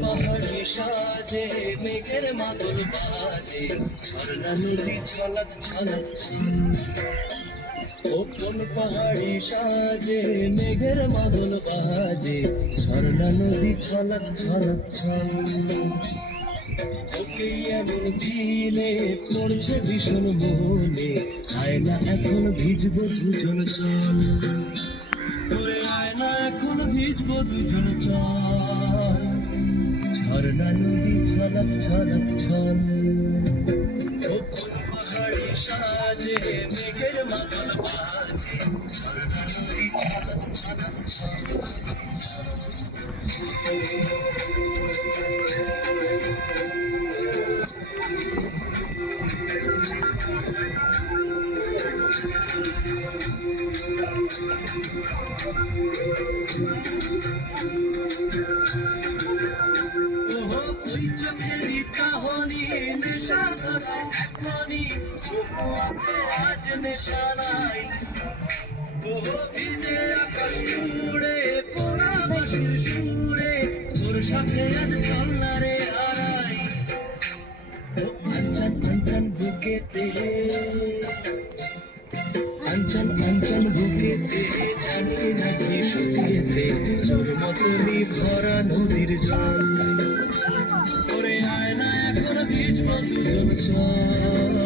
পাহাড়ি সাজে মেঘের মাদল বাজে, ঝর্ণা নদী ছলক ছলক ছল। ও কোন পাহাড়ি সাজে মেঘের মাদল বাজে, ঝর্ণা নদী ছলক ছলক ছল। ওকে এমন দিনে পড়ছে ভীষণ মনে, আয়না এখন ভিজবো দুজন চল। ওরে আয়না এখন ভিজবো দুজন চল। ঝর্ণা নদী ছলক ছলক ছল। ও কোন পাহাড়ি সাজে মেঘের মাদল বাজে, ঝর্ণা নদী ছলক ছলক ছল। ওহো ওই চোখেরই চাহনি নেশা ধরে এখনই, তবু আজ নেশা নাই। ওহো ভিজে আকাশ জুড়ে পোড়া বাঁশির সুরে, তোর সাথে আজ চল না রে হারাই। ও আঞ্চন আঞ্চন বুকেতে, আঞ্চন আঞ্চন বুকেতে, জানি নাকি শুকিয়েতে তোর মতনই ভরা নদীর জল। ওরে আয়না এখন ভিজবো দুজন চল।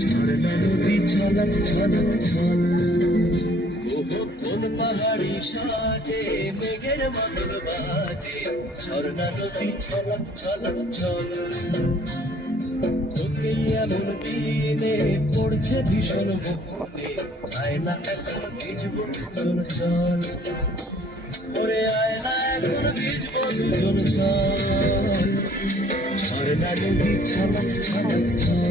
ঝর্ণা নদী ছলক ছলক ছল। ওহো কোন পাহাড়ি সাজে মেঘের মাদল বাজে, ঝর্ণা নদী ছলক ছলক ছল। ওকে এমন দিনে পড়ছে ভীষণ মনে, আয়না এখন ভিজবো দুজন চল। ওরে আয়না এখন ভিজবো দুজন চল। ঝর্ণা নদী ছলক ছলক ছল।